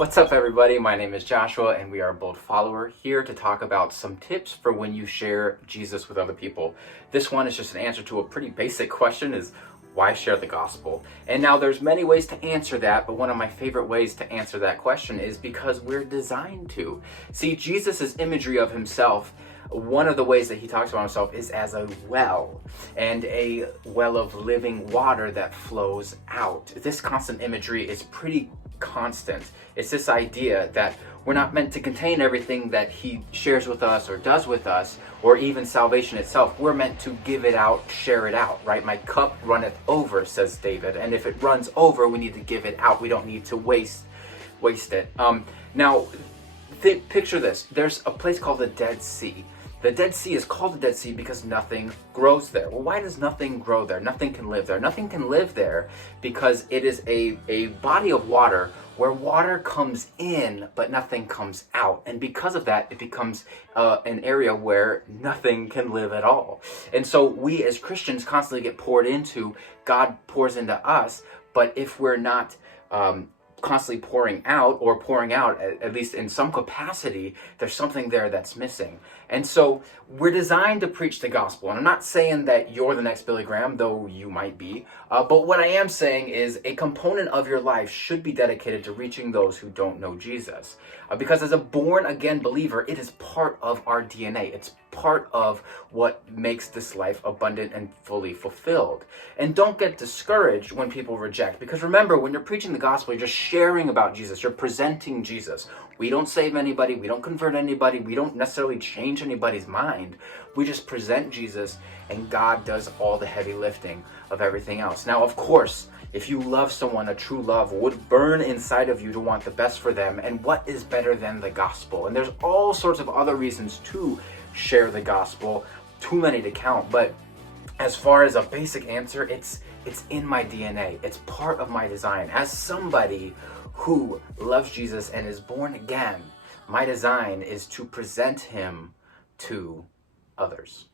What's up, everybody? My name is Joshua, and we are a Bold Follower here to talk about some tips for when you share Jesus with other people. This one is just an answer to a pretty basic question: is why share the gospel? And now there's many ways to answer that, but one of my favorite ways to answer that question is because we're designed to. See, Jesus's imagery of himself, one of the ways that he talks about himself is as a well, and a well of living water that flows out. This constant imagery is pretty constant. It's this idea that we're not meant to contain everything that he shares with us or does with us, or even salvation itself. We're meant to give it out, share it out, right? My cup runneth over, says David, and if it runs over, we need to give it out. We don't need to waste it. Now, picture this. There's a place called the Dead Sea. The Dead Sea is called the Dead Sea because nothing grows there. Well, why does nothing grow there? Nothing can live there. Nothing can live there because it is a body of water where water comes in, but nothing comes out. And because of that, it becomes an area where nothing can live at all. And so we as Christians constantly get poured into. God pours into us, but if we're not constantly pouring out, at least in some capacity, there's something there that's missing. And so we're designed to preach the gospel. And I'm not saying that you're the next Billy Graham, though you might be. But what I am saying is a component of your life should be dedicated to reaching those who don't know Jesus. Because as a born-again believer, it is part of our DNA. It's part of what makes this life abundant and fully fulfilled. And don't get discouraged when people reject. Because remember, when you're preaching the gospel, you're just sharing about Jesus. You're presenting Jesus. We don't save anybody. We don't convert anybody. We don't necessarily change anybody's mind. We just present Jesus, and God does all the heavy lifting of everything else. Now, of course, if you love someone, a true love would burn inside of you to want the best for them. And what is better than the gospel? And there's all sorts of other reasons to share the gospel, too many to count. But as far as a basic answer, it's in my DNA. It's part of my design. As somebody who loves Jesus and is born again, my design is to present him to others.